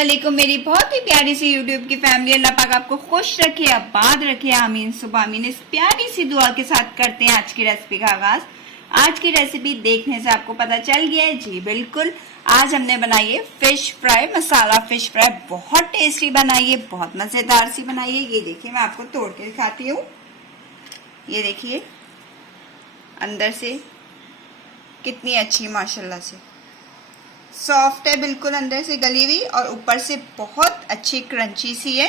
वालेकुम मेरी बहुत ही प्यारी सी यूट्यूब की फैमिली। अल्लाह पाक आपको खुश रखे, आबाद रखे, आमीन सुबह आमीन। इस प्यारी सी दुआ के साथ करते हैं आज की रेसिपी का आगाज। आज की रेसिपी देखने से आपको पता चल गया है, जी बिल्कुल। आज हमने बनाई है फिश फ्राई, मसाला फिश फ्राई। बहुत टेस्टी बनाई है, बहुत मजेदार सी बनाई है। ये देखिए, मैं आपको तोड़ के दिखाती हूँ। ये देखिए अंदर से कितनी अच्छी, माशाल्लाह से सॉफ्ट है, बिल्कुल अंदर से गली हुई और ऊपर से बहुत अच्छी क्रंची सी है।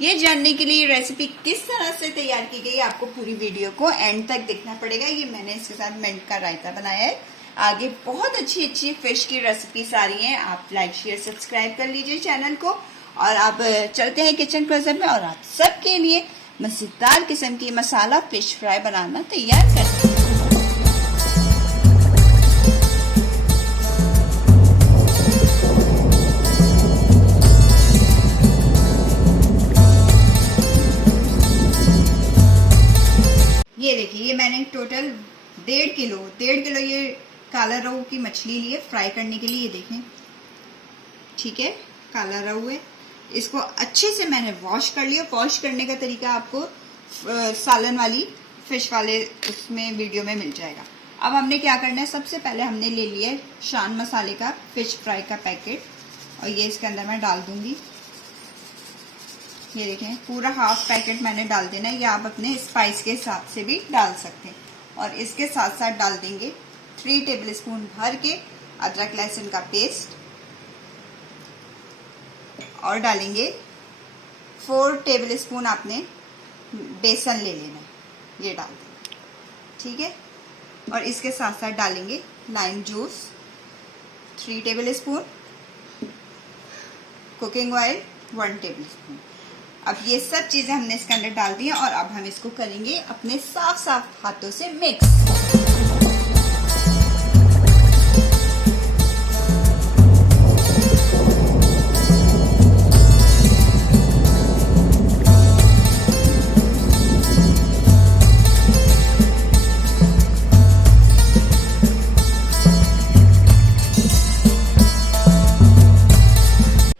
ये जानने के लिए रेसिपी किस तरह से तैयार की गई, आपको पूरी वीडियो को एंड तक देखना पड़ेगा। ये मैंने इसके साथ मिंट का रायता बनाया है। आगे बहुत अच्छी अच्छी फिश की रेसिपीज आ रही हैं। आप लाइक शेयर सब्सक्राइब कर लीजिए चैनल को। और आप चलते हैं किचन क्लोजअप में और आप सबके लिए मजेदार किस्म की मसाला फिश फ्राई बनाना तैयार करते हैं। ये देखिए, ये मैंने टोटल 1.5 किलो ये काला रहू की मछली ली है फ्राई करने के लिए। ये देखें, ठीक है, काला रहू है। इसको अच्छे से मैंने वॉश कर लिया। वॉश करने का तरीका आपको सालन वाली फिश वाले उसमें वीडियो में मिल जाएगा। अब हमने क्या करना है, सबसे पहले हमने ले लिया शान मसाले का फिश फ्राई का पैकेट और ये इसके अंदर मैं डाल दूंगी। ये देखें, पूरा हाफ पैकेट मैंने डाल देना है, या आप अपने स्पाइस के हिसाब से भी डाल सकते हैं। और इसके साथ साथ डाल देंगे 3 टेबलस्पून भर के अदरक लहसुन का पेस्ट और डालेंगे 4 टेबलस्पून आपने बेसन ले लेना है, ये डाल देंगे, ठीक है। और इसके साथ साथ डालेंगे lime juice 3 tablespoon, cooking oil 1 tablespoon. अब ये सब चीजें हमने इसके अंदर डाल दी हैं और अब हम इसको करेंगे अपने साफ साफ हाथों से मिक्स।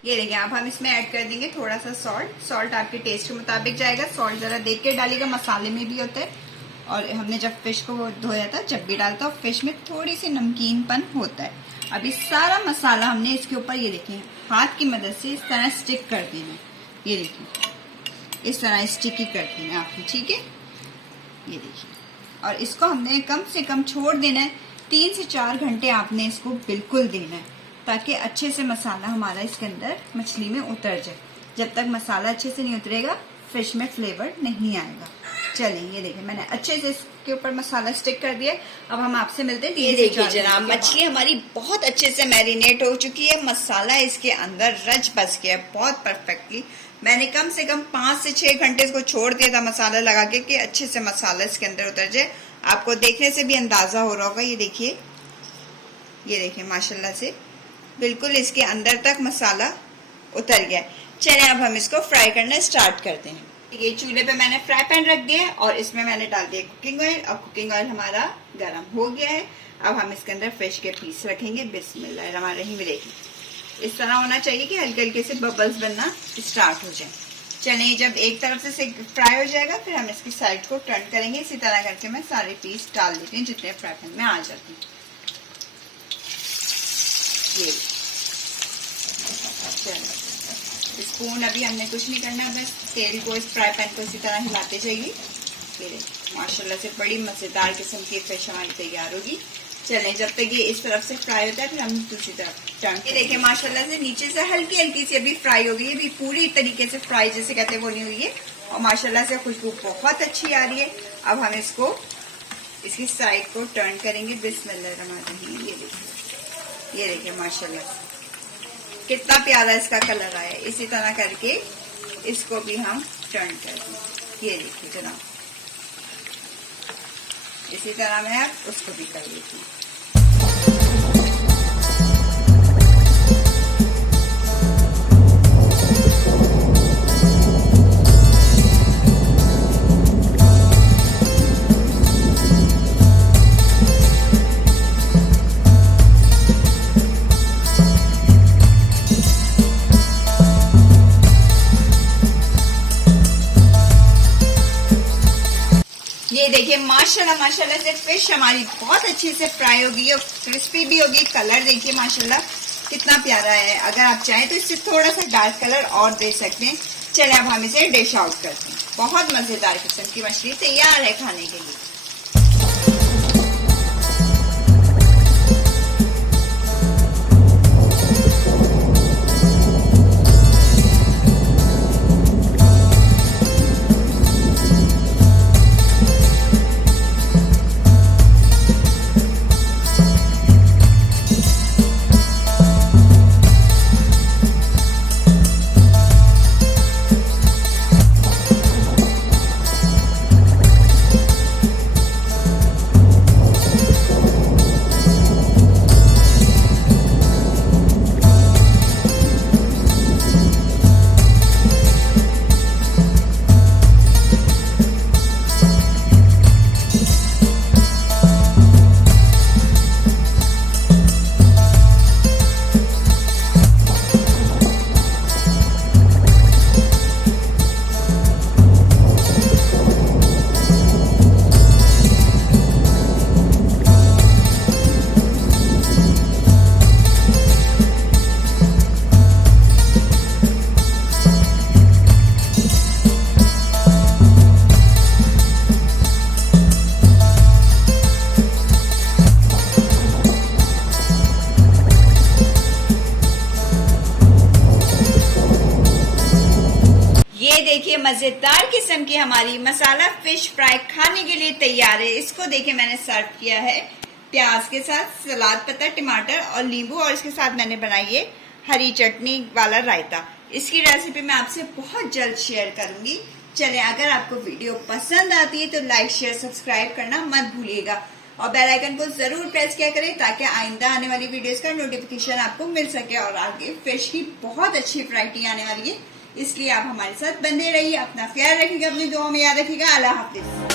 ये देखिए, अब हम इसमें ऐड कर देंगे थोड़ा सा सॉल्ट आपके टेस्ट के मुताबिक जाएगा। सॉल्ट जरा देख के डालिएगा, मसाले में भी होता है। और हमने जब फिश को धोया था, जब भी डालता हूँ, फिश में थोड़ी सी नमकीनपन होता है। अब इस सारा मसाला हमने इसके ऊपर, ये देखिए, हाथ की मदद से इस तरह स्टिक कर देना है। ये देखिए, इस तरह स्टिकी कर देना है आपने, ठीक है। ये देखिए, और इसको हमने कम से कम छोड़ देना है 3 से 4 घंटे आपने इसको बिल्कुल देना है, ताकि अच्छे से मसाला हमारा इसके अंदर मछली में उतर जाए। जब तक मसाला अच्छे से नहीं उतरेगा, फिश में फ्लेवर नहीं आएगा। चलिए, ये देखिए, मैंने अच्छे से इसके ऊपर मसाला स्टिक कर दिया। अब हम आपसे मिलते हैं। ये देखिए जनाब, मछली हमारी बहुत अच्छे से मैरिनेट हो चुकी है। मसाला इसके अंदर रच बस गया बहुत परफेक्टली। मैंने कम से कम 5 से 6 घंटे इसको छोड़ दिया था मसाला लगा के, कि अच्छे से मसाला इसके अंदर उतर जाए। आपको देखने से भी अंदाजा हो रहा होगा। ये देखिए, माशाल्लाह से बिल्कुल इसके अंदर तक मसाला उतर गया। चलिए, अब हम इसको फ्राई करना स्टार्ट करते हैं। ये चूल्हे पे मैंने फ्राई पैन रख दिया है और इसमें मैंने डाल दिया कुकिंग ऑयल, और कुकिंग ऑयल हमारा गर्म हो गया है। अब हम इसके अंदर फिश के पीस रखेंगे। बिस्मिल्लाहिर्रहमानिर्रहीम। देखिए, इस तरह होना चाहिए कि हल्के हल्के से बबल्स बनना स्टार्ट हो जाए। चलिए, जब एक तरफ से फ्राई हो जाएगा, फिर हम इसकी साइड को टर्न करेंगे। इसी तरह करके मैं सारे पीस डाल देती हूँ जितने फ्राई पैन में आ जाते हैं। ये स्पून अभी हमने कुछ नहीं करना, बस तेल को, इस फ्राई पैन को इसी तरह हिलाते जाइए। फिर माशाल्लाह से बड़ी मजेदार किस्म की फिश हमारी तैयार होगी। चलें, जब तक ये इस तरफ से फ्राई होता है, फिर हम दूसरी तरफ टर्न। ये देखिए, माशाल्लाह से नीचे से हल्की हल्की सी अभी फ्राई हो गई है। अभी पूरी तरीके से फ्राई जिसे कहते हैं वो नहीं हुई है, और माशाल्लाह से खुशबू बहुत अच्छी आ रही है। अब हम इसको, इसकी साइड को टर्न करेंगे। बिस्मिल्लाहिर्रहमानिर्रहीम। ये देखिए माशाल्लाह कितना प्यारा इसका कलर आया है। इसी तरह करके इसको भी हम टर्न कर दें। ये देखिए जनाब, इसी तरह मैं अब उसको भी कर लेती हूँ। ये देखिए माशाल्लाह माशाल्लाह से फिश हमारी बहुत अच्छे से फ्राई होगी और क्रिस्पी भी होगी। कलर देखिए माशाल्लाह कितना प्यारा है। अगर आप चाहें तो इससे थोड़ा सा डार्क कलर और दे सकते हैं। चले अब हम इसे डिश आउट करते हैं। बहुत मजेदार किस्म की मछली तैयार है खाने के लिए। देखिए मजेदार किस्म की हमारी मसाला फिश फ्राई खाने के लिए तैयार है। इसको देखिए मैंने सर्व किया है प्याज के साथ, सलाद पत्ता, टमाटर और नींबू, और इसके साथ मैंने बनाई है हरी चटनी वाला रायता। इसकी रेसिपी मैं आपसे बहुत जल्द शेयर करूंगी। चले, अगर आपको वीडियो पसंद आती है तो लाइक शेयर सब्सक्राइब करना मत भूलिएगा और बेल आइकन को जरूर प्रेस किया करें ताकि आइंदा आने वाली वीडियोस का नोटिफिकेशन आपको मिल सके। और आगे फिश की बहुत अच्छी वैरायटी आने वाली है, इसलिए आप हमारे साथ बने रहिए। अपना ख्याल रखिएगा, अपनी दुआ में याद रखिएगा। अल्लाह हाफिज।